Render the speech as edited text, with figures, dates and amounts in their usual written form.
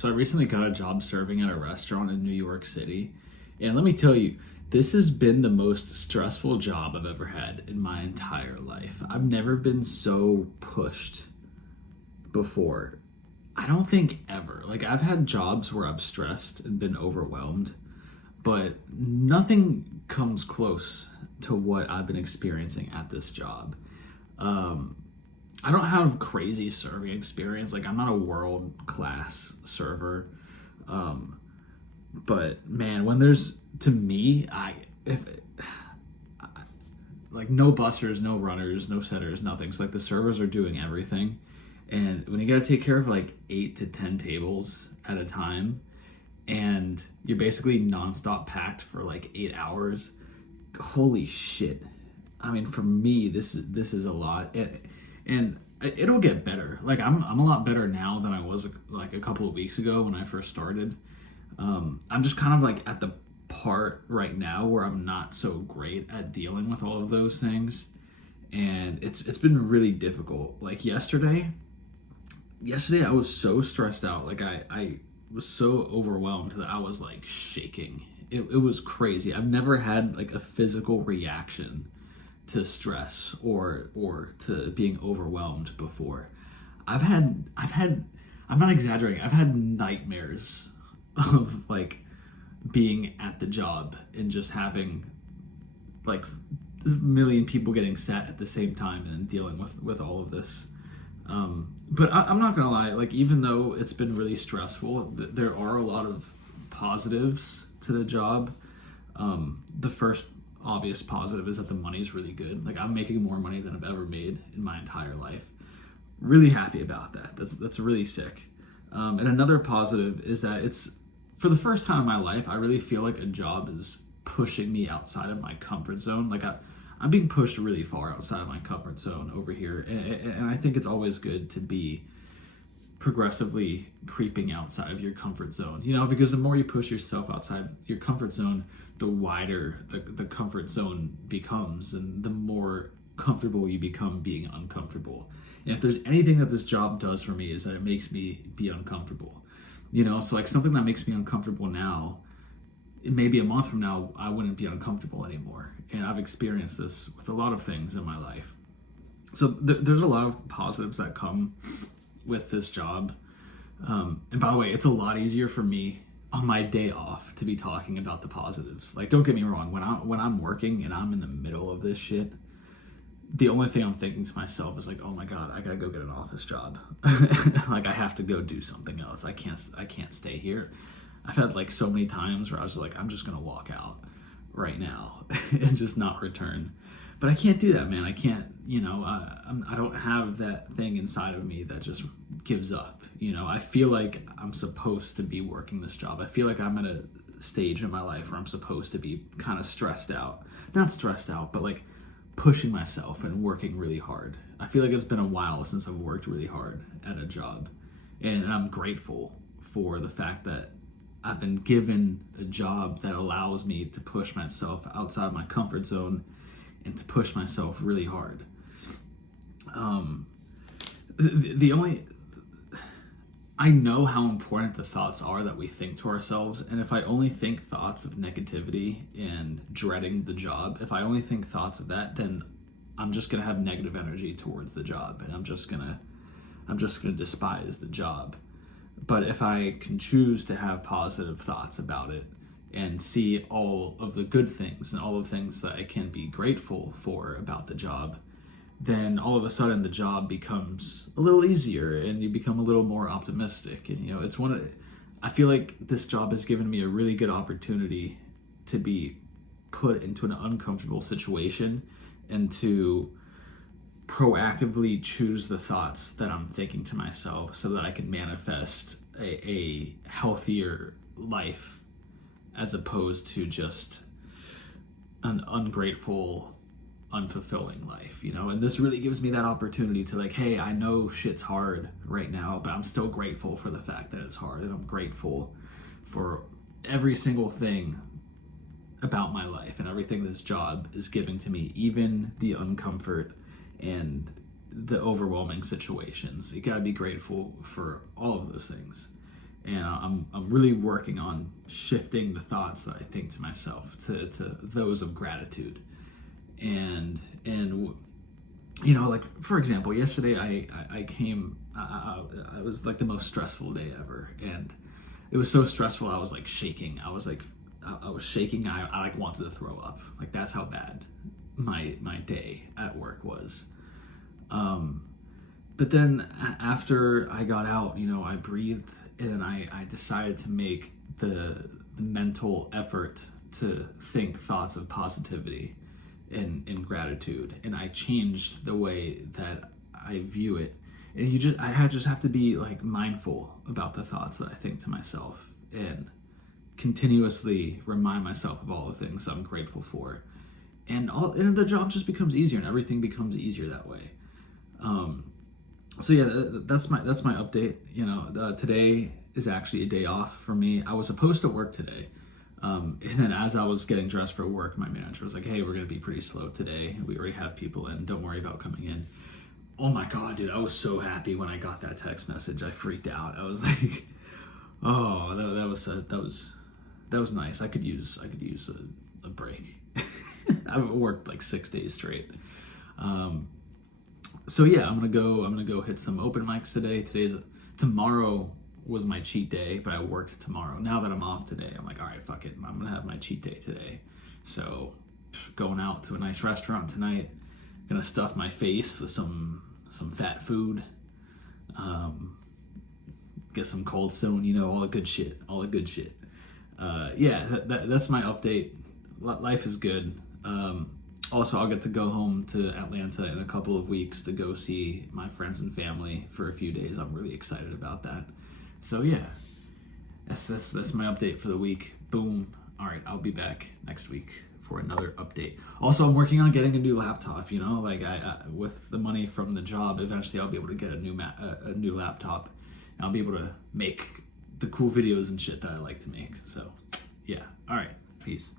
So I recently got a job serving at a restaurant in New York City. And let me tell you, this has been the most stressful job I've ever had in my entire life. I've never been so pushed before. I don't think ever. Like, I've had jobs where I've stressed and been overwhelmed, but nothing comes close to what I've been experiencing at this job. I don't have crazy serving experience. Like, I'm not a world class server. But man, when there's, to me, like, no busters, no runners, no setters, nothing. So like the servers are doing everything. And when you got to take care of like 8 to 10 tables at a time, and you're basically nonstop packed for like 8 hours, holy shit. I mean, for me, this is a lot. And it'll get better. Like, I'm a lot better now than I was like a couple of weeks ago when I first started. I'm just kind of like at the part right now where I'm not so great at dealing with all of those things, and it's been really difficult. Like yesterday I was so stressed out. Like, I was so overwhelmed that I was like shaking. It was crazy. I've never had like a physical reaction to stress or to being overwhelmed before. I've had I'm not exaggerating. I've had nightmares of like being at the job and just having like a million people getting set at the same time and dealing with all of this. But I'm not gonna lie, like, even though it's been really stressful, there are a lot of positives to the job. The first obvious positive is that the money's really good. Like, I'm making more money than I've ever made in my entire life. Really happy about that. That's really sick. And another positive is that it's, for the first time in my life, I really feel like a job is pushing me outside of my comfort zone. Like, I'm being pushed really far outside of my comfort zone over here. And I think it's always good to be progressively creeping outside of your comfort zone, you know, because the more you push yourself outside your comfort zone, the wider the comfort zone becomes, and the more comfortable you become being uncomfortable. And if there's anything that this job does for me, is that it makes me be uncomfortable, you know. So like, something that makes me uncomfortable now, maybe a month from now I wouldn't be uncomfortable anymore. And I've experienced this with a lot of things in my life. So there's a lot of positives that come with this job. And by the way, it's a lot easier for me on my day off to be talking about the positives. Like, don't get me wrong, when I'm working and I'm in the middle of this shit, the only thing I'm thinking to myself is like, oh my god, I gotta go get an office job. Like, I have to go do something else. I can't stay here. I've had like so many times where I was like, I'm just gonna walk out right now and just not return. But I can't do that, man. I can't, you know, I don't have that thing inside of me that just gives up. You know, I feel like I'm supposed to be working this job. I feel like I'm at a stage in my life where I'm supposed to be kind of stressed out. Not stressed out, but like pushing myself and working really hard. I feel like it's been a while since I've worked really hard at a job. And I'm grateful for the fact that I've been given a job that allows me to push myself outside my comfort zone and to push myself really hard. I know how important the thoughts are that we think to ourselves, and if I only think thoughts of negativity and dreading the job, if I only think thoughts of that, then I'm just gonna have negative energy towards the job, and I'm just gonna despise the job. But if I can choose to have positive thoughts about it and see all of the good things and all of the things that I can be grateful for about the job, then all of a sudden the job becomes a little easier and you become a little more optimistic. And, you know, I feel like this job has given me a really good opportunity to be put into an uncomfortable situation and to proactively choose the thoughts that I'm thinking to myself so that I can manifest a healthier life, as opposed to just an ungrateful, unfulfilling life, you know. And this really gives me that opportunity to, like, hey, I know shit's hard right now, but I'm still grateful for the fact that it's hard, and I'm grateful for every single thing about my life and everything this job is giving to me, even the uncomfort and the overwhelming situations. You gotta be grateful for all of those things. and I'm really working on shifting the thoughts that I think to myself to those of gratitude. And you know, like for example, yesterday I came, it was like the most stressful day ever, and it was so stressful I was like shaking. I was shaking. I like wanted to throw up. Like that's how bad my day at work was. But then after I got out, you know, I breathed, and then I decided to make the mental effort to think thoughts of positivity and gratitude, and I changed the way that I view it. And I just have to be like mindful about the thoughts that I think to myself, and continuously remind myself of all the things I'm grateful for, and the job just becomes easier, and everything becomes easier that way. So yeah, that's my update. You know, today is actually a day off for me. I was supposed to work today, and then as I was getting dressed for work, my manager was like, "Hey, we're gonna be pretty slow today. We already have people in. Don't worry about coming in." Oh my god, dude! I was so happy when I got that text message. I freaked out. I was like, "Oh, that was nice. I could use a break." I've worked like 6 days straight. So yeah, I'm gonna go hit some open mics today. Tomorrow was my cheat day, but I worked tomorrow. Now that I'm off today, I'm like, all right, fuck it. I'm gonna have my cheat day today. So going out to a nice restaurant tonight. Gonna stuff my face with some fat food. Get some Cold Stone, you know, all the good shit. Yeah, that's my update. Life is good. Also, I'll get to go home to Atlanta in a couple of weeks to go see my friends and family for a few days. I'm really excited about that. So yeah, that's my update for the week. Boom. All right, I'll be back next week for another update. Also, I'm working on getting a new laptop. You know, like I with the money from the job, eventually I'll be able to get a new laptop, and I'll be able to make the cool videos and shit that I like to make. So yeah. All right. Peace.